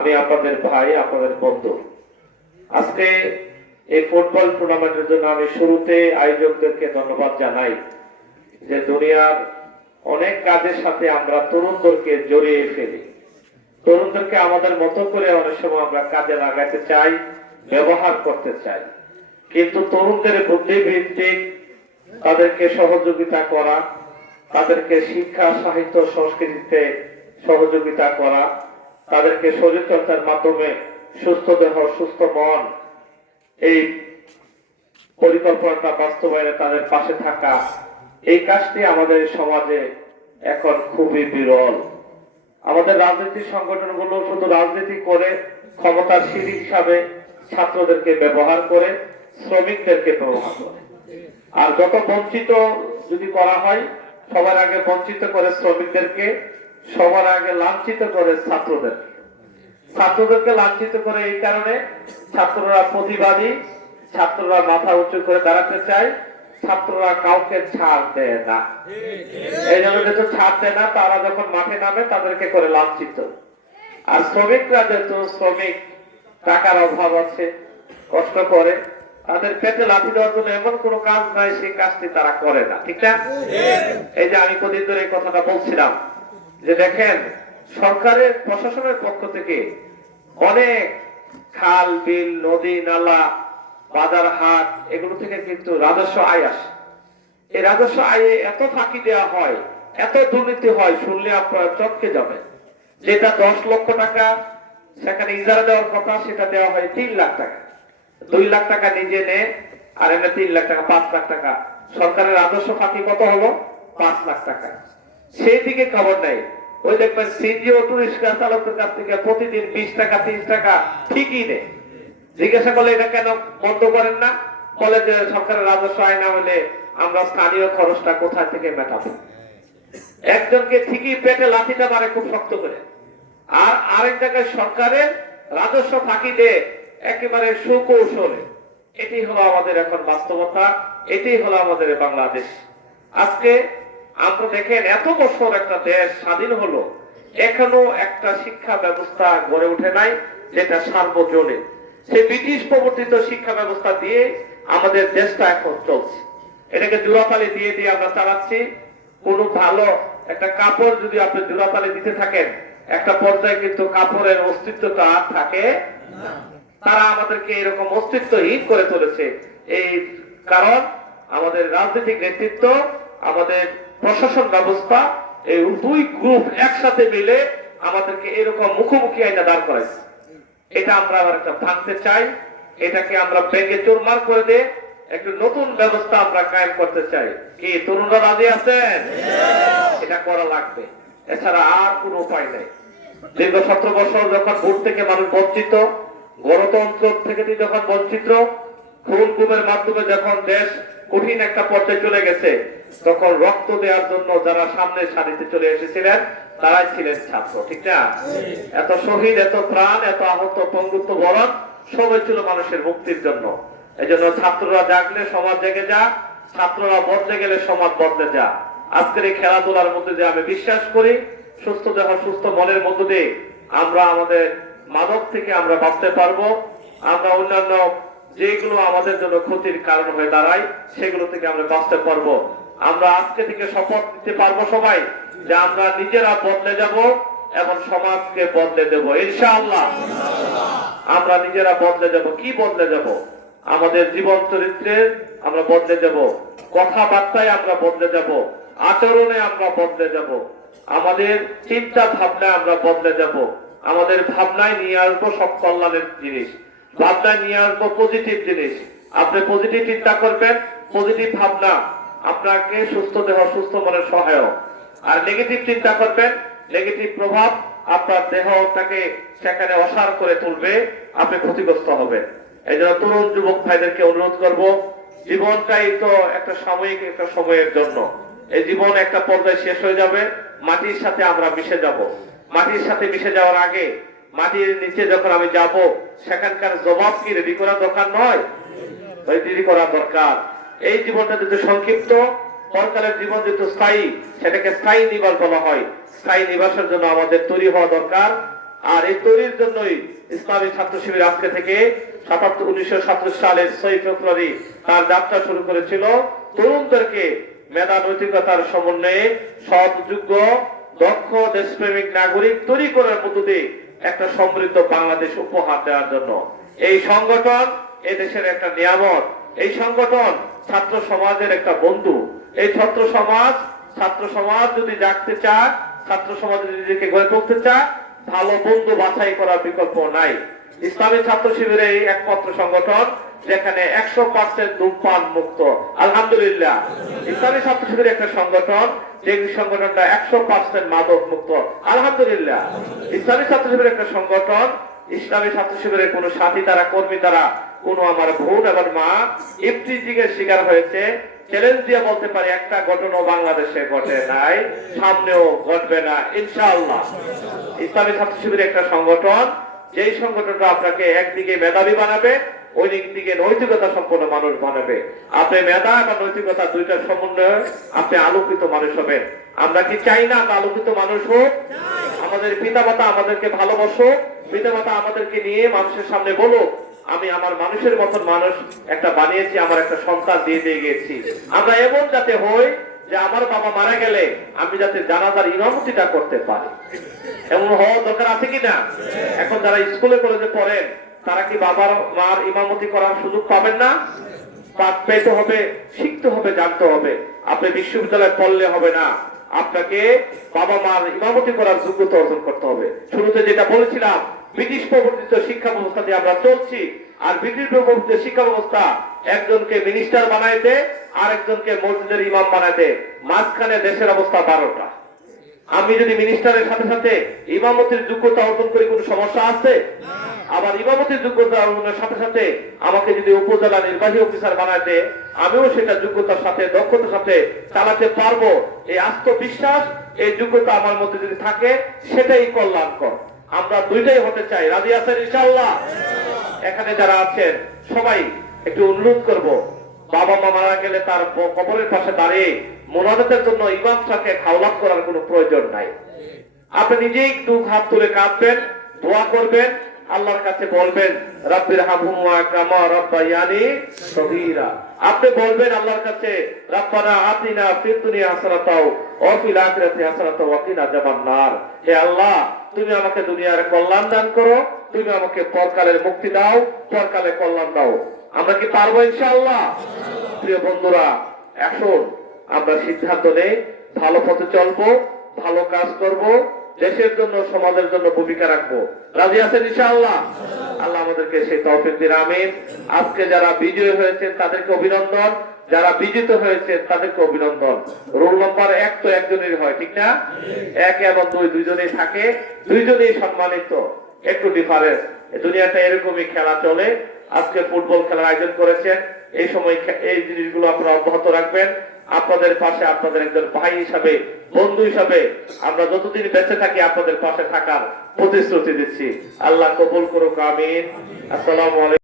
আমি আপনাদের ভাই, আপনাদের বন্ধু। আজকে এই ফুটবল টুর্নামেন্টের জন্য আমি শুরুতে আয়োজকদেরকে ধন্যবাদ জানাই যে দুনিয়ার অনেক কাজের সাথে আমরা তরুণদেরকে জড়িয়ে ফেলি। তরুণদেরকে আমাদের মতো করে অনেক সময় আমরা কাজে লাগাতে চাই, ব্যবহার করতে চাই, কিন্তু তরুণদের বুদ্ধিভিত্তিক তাদেরকে সহযোগিতা করা, তাদেরকে শিক্ষা, সাহিত্য, সংস্কৃতিতে সহযোগিতা করা, তাদেরকে শরীরচর্চার মাধ্যমে সুস্থ দেহ, সুস্থ মন, এই পরিকল্পনাটা বাস্তবায়নে তাদের পাশে থাকা, এই কাজটি আমাদের সমাজে এখন খুবই বিরল। আমাদের রাজনৈতিক সংগঠনগুলো শুধু রাজনীতি করে, ক্ষমতার সিঁড়ি হিসাবে ছাত্রদেরকে ব্যবহার করে, শ্রমিকদেরকে ব্যবহার করে। আর যত বঞ্চিত যদি করা হয়, সবার আগে বঞ্চিত করে শ্রমিকদেরকে, সবার আগে লাঞ্ছিত করে ছাত্রদেরকে। ছাত্রদেরকে লাঞ্ছিত করে এই কারণে ছাত্ররা প্রতিবাদী, ছাত্ররা মাথা উঁচু করে দাঁড়াতে চায়, ছাত্ররা কাউকে ছাড় দেয় না। এই জন্য যেহেতু ছাড় দেয় না, তারা যখন মাঠে নামে তাদেরকে করে লাঞ্ছিত। আর শ্রমিকরা যেহেতু শ্রমিক, টাকার অভাব আছে, কষ্ট করে, তাদের পেটে লাথি দেওয়ার জন্য এমন কোন কাজ নাই, সেই কাজটি তারা করে না। ঠিক না? এই যে আমি কদিন ধরে এই কথাটা বলছিলাম যে দেখেন, সরকারের প্রশাসনের পক্ষ থেকে অনেক খাল, বিল, নদী, নালা, বাজার, হাট, এগুলো থেকে কিন্তু রাজস্ব আয় আসে। এই রাজস্ব আয়ে এত ফাঁকি দেওয়া হয়, এত দুর্নীতি হয়, শুনলে আপনারা চমকে যাবেন। যেটা 10 লক্ষ টাকা সেখানে ইজারা দেওয়ার কথা, সেটা দেওয়া হয় 3 লাখ টাকা। 2 লাখ টাকা নিজে নেয়, আর এমনি 3 লাখ টাকা, 5 লাখ টাকা। সরকারের রাজস্ব ফাঁকি কত হলো? 5 লাখ টাকা। সেই দিকে খবর নেই। ওই দেখবেন সিএনজি অটো রিক্সা চালকের কাছ থেকে প্রতিদিন 20 টাকা, 30 টাকা ঠিকই নেয়। জিজ্ঞাসা করলে এটা কেন বন্ধ করেন না? বলে যে সরকারের রাজস্ব আয় না হলে আমরা স্থানীয় খরচটা কোথা থেকে মেটাবো। একজনকে ঠিকই পেটে লাঠিটা মারে খুব শক্ত করে, আর আরেক জায়গায় সরকারের রাজস্ব ফাঁকি দেয় একেবারে সুকৌশলে। এটি হলো আমাদের এখন বাস্তবতা, এটি হলো আমাদের বাংলাদেশ। আজকে আমরা দেখেন, এত বছর একটা দেশ স্বাধীন হলো, এখনো একটা শিক্ষা ব্যবস্থা গড়ে ওঠে নাই যেটা সার্বজনীন। সেই ব্রিটিশ প্রবর্তিত শিক্ষা ব্যবস্থা দিয়ে আমাদের দেশটা এখন চলছে। এটাকে জোড়াতালি দিয়ে দিয়ে আমরা চালাচ্ছি। কোনো ভালো একটা কাপড় যদি আপনি জোড়াতালি দিতে থাকেন, একটা পর্যায়ে কিন্তু কাপড়ের অস্তিত্বটা আর থাকে না। তারা আমাদেরকে এরকম অস্তিত্বহীন করে তুলেছে। এই কারণ আমাদের রাজনৈতিক নেতৃত্ব, আমাদের প্রশাসন ব্যবস্থা, এই দুই গ্রুপ একসাথে মিলে আমাদেরকে এরকম মুখোমুখি আইনা দাঁড় করাইছে। এটা আমরা আবার একটা ভাঙতে চাই, এটাকে আমরা ভেঙে চুরমার করে দিয়ে একটু নতুন ব্যবস্থা আমরা কায়েম করতে চাই। কি তরুণরা রাজি আছেন? এটা করা লাগবে, এছাড়া আর কোনো উপায় নেই। দীর্ঘ 17 বছর যখন ভোট থেকে মানুষ বঞ্চিত, গণতন্ত্র থেকে যখন বঞ্চিত, খুন গুমের মাধ্যমে যখন দেশ কঠিন একটা পর্যায়ে চলে গেছে, তখন রক্ত দেওয়ার জন্য যারা সামনে সারিতে চলে এসেছিলেন তারাই ছিলেন ছাত্র। ঠিক না? এত শহীদ, এত প্রাণ, এত আহত, পঙ্গুত্ব বরণ সবই ছিল মানুষের মুক্তির জন্য। এই জন্য ছাত্ররা জাগলে সমাজ জেগে যা, ছাত্ররা বদলে গেলে সমাজ বদলে যা। আজকের এই খেলাধুলার মধ্যে দিয়ে আমি বিশ্বাস করি, সুস্থ দেহ, সুস্থ মনের মধ্য দিয়ে আমরা আমাদের মাদক থেকে আমরা বাঁচতে পারবো। আমরা অন্যান্য যেগুলো আমাদের জন্য ক্ষতির কারণ হয়ে দাঁড়ায়, সেগুলো থেকে আমরা বাঁচতে পারবো। আমরা আজকে থেকে শপথ নিতে পারবো সবাই যে আমরা নিজেরা বদলে যাব এবং সমাজকে বদলে দেব ইনশাআল্লাহ। আমরা নিজেরা বদলে যাব। কি বদলে যাব? আমাদের জীবন চরিত্রে আমরা বদলে যাব, কথাবার্তায় আমরা বদলে যাব, আচরণে আমরা বদলে যাব, আমাদের চিন্তা ভাবনায় আমরা বদলে যাব। আমাদের ভাবনায় নিয়ে আসবো সব কল্যাণের জিনিস, ভাবনায় নিয়ে আসবো পজিটিভ জিনিস। আপনি পজিটিভ চিন্তা করবেন, পজিটিভ ভাবনা আপনাকে সুস্থ দেহ, সুস্থ মনের সহায়ক। আর নেগেটিভ চিন্তা করবেন, নেগেটিভ প্রভাব আপনার দেহটাকে সেখানে অসাড় করে তুলবে, আপনি ক্ষতিগ্রস্ত হবেন। এই জন্য তরুণ যুবক ভাইদেরকে অনুরোধ করব, জীবনটাই তো একটা সাময়িক, একটা সময়ের জন্য। এই জীবন একটা পর্যায়ে শেষ হয়ে যাবে, মাটির সাথে আমরা মিশে যাব। মাটির সাথে মিশে যাওয়ার আগে, মাটির নিচে যখন আমি যাব, সেখানকার জবাব কি রেডি করা দরকার নয়? রেডি করা দরকার। এই জীবনটা যেহেতু সংক্ষিপ্ত, পরকালের জীবন যেহেতু স্থায়ী, সেটাকে স্থায়ী নিবাস বলা হয়। স্থায়ী নিবাসের জন্য আমাদের তৈরি হওয়া দরকার। আর এই তৈরির জন্যই ইসলামী ছাত্র শিবির আজকে থেকে 1937 সালের 6 ফেব্রুয়ারি তার যাত্রা শুরু করেছিল তরুণদেরকে মেধা নৈতিকতার সমন্বয়ে সৎ যোগ্য দক্ষ দেশপ্রেমিক নাগরিক তৈরি করার মধ্য দিয়ে একটা সমৃদ্ধ বাংলাদেশ উপহার দেওয়ার জন্য। এই সংগঠন এই দেশের একটা নিয়ামত, এই সংগঠন ছাত্র সমাজের একটা বন্ধু। এই ছাত্র সমাজ যদি জাগতে চায়, ছাত্র সমাজ যদি নিজেকে গড়ে তুলতে চায়, ভালো বন্ধু বাছাই করার বিকল্প নাই। ইসলামী ছাত্র শিবির এই একমাত্র সংগঠন যেখানে 100% ধূমপান মুক্ত। আলহামদুলিল্লাহ, ইসলামী ছাত্র শিবির একটা সংগঠন যে সংগঠনটা 100% মাদক মুক্ত। আলহামদুলিল্লাহ, ইসলামী ছাত্র শিবির একটা সংগঠন, ইসলামী ছাত্র শিবিরের কোন সাথী তারা কর্মী তারা কোন আমার বোন এবং মা ইফটিজিং এর শিকার হয়েছে। চ্যালেঞ্জ দিয়ে বলতে পারি একটা ঘটনা বাংলাদেশে ঘটে নাই, সামনেও ঘটবে না ইনশাআল্লাহ। ইসলামী ছাত্র শিবির একটা সংগঠন যেই সংগঠনটা আপনাকে একদিকে মেধাবী বানাবে, ওই দিকে নৈতিকতা সম্পন্ন মানুষ বানাবে। আপনি মেধা এবং নৈতিকতা দুইটার সমন্বয়ে আপনি আলোকিত মানুষ হবেন। আমরা কি চাই না আমরা আলোকিত মানুষ হোক? আমাদের পিতামাতা আমাদেরকে ভালোবাসুক, পিতামাতা আমাদেরকে নিয়ে মানুষের সামনে বলুক আমি আমার মানুষের মতন মানুষ একটা বানিয়েছি, আমার একটা সন্তান দিয়ে গেছি। আমরা এমন যাতে হই যে আমার বাবা মারা গেলে আমি যাতে জানাজার ইমামতিটা করতে পারি, এমন হওয়া দরকার আছে কিনা? এখন যারা স্কুলে কলেজে পড়েন তারা কি বাবার মার ইমামতি করার সুযোগ পাবেন না? পেতে হবে, শিখতে হবে, জানতে হবে। আপনি বিশ্ববিদ্যালয়ে পড়লে হবে না, আপনাকে বাবা মার ইমামতি করার যোগ্যতা অর্জন করতে হবে। শুরুতে যেটা বলেছিলাম, ব্রিটিশ প্রবর্তিত শিক্ষা ব্যবস্থা দিয়ে আমরা চলছি। আর ব্রিটিশ প্রবর্তিত শিক্ষা ব্যবস্থা একজনকে মিনিস্টার বানাইতে আর একজনকে মসজিদের ইমাম বানাইতে, মাঝখানে দেশের অবস্থা 12টা। আমি যদি মিনিস্টারের সাথে সাথে ইমামতির যোগ্যতা অর্জন করি কোনো সমস্যা আছে? আবার ইমামতির যোগ্যতা অর্জনের সাথে সাথে আমাকে যদি উপজেলা নির্বাহী অফিসার বানাইতে, আমিও সেটা যোগ্যতার সাথে দক্ষতার সাথে চালাতে পারবো। এই আত্মবিশ্বাস, এই যোগ্যতা আমার মধ্যে যদি থাকে সেটাই কল্যাণকর। আমরা দুইটাই হতে চাই। রাজি আছেন ইনশাআল্লাহ? এখানে যারা আছেন সবাই একটু অনুরোধ করব, বাবা মা মারা গেলে তার কবরের পাশে দাঁড়িয়ে মোনাজাতের জন্য ইমাম সাহেবকে খাওলাত করার কোনো প্রয়োজন নাই। আপনি নিজেই দু হাত তুলে কাঁদবেন, দোয়া করবেন, আল্লাহর কাছে বলবেন রাব্বির হামহুমা কামা রাব্বায়ানি সগীরা। আপনি বলবেন আল্লাহর কাছে রাব্বানা আতিনা ফিদ দুনিয়া হাসানাতাও ওয়া ফিল আখিরাতি হাসানাতাও ওয়া কিনা আযাবান্নার। হে আল্লাহ, তুমি আমাকে দুনিয়ার কল্যাণ দান করো, তুমি আমাকে পরকালের মুক্তি দাও, পরকালে কল্যাণ দাও। আমরা কি পারবো ইনশাআল্লাহ? প্রিয় বন্ধুরা, এখন আমরা সিদ্ধান্ত নেই ভালো পথে চলবো, ভালো কাজ করব, দেশের জন্য সমাজের জন্য ভূমিকা রাখবো। রাজি আছেন ইনশাআল্লাহ? আল্লাহ আমাদেরকে সেই তৌফিক দিন, আমিন। আজকে যারা বিজয়ী হয়েছেন তাদেরকে অভিনন্দন, যারা বিজিত হয়েছেন তাদেরকে অভিনন্দন। রোল নাম্বার 1 তো একজনের হয়, ঠিক না? 1 এবং 2 দুইজনেই থাকে, দুইজনেই সম্মানিত। একটু ডিফারেন্স, দুনিয়াটা এরকমই খেলা চলে। আজকে ফুটবল খেলার আয়োজন করেছেন, এই সময় এই জিনিসগুলো আপনারা অব্যাহত রাখবেন। আপনাদের পাশে আপনাদের একজন ভাই হিসাবে, বন্ধু হিসাবে আমরা যতদিন বেঁচে থাকি আপনাদের পাশে থাকার প্রতিশ্রুতি দিচ্ছি। আল্লাহ কবুল করুক, আমিন। আসসালামু আলাইকুম।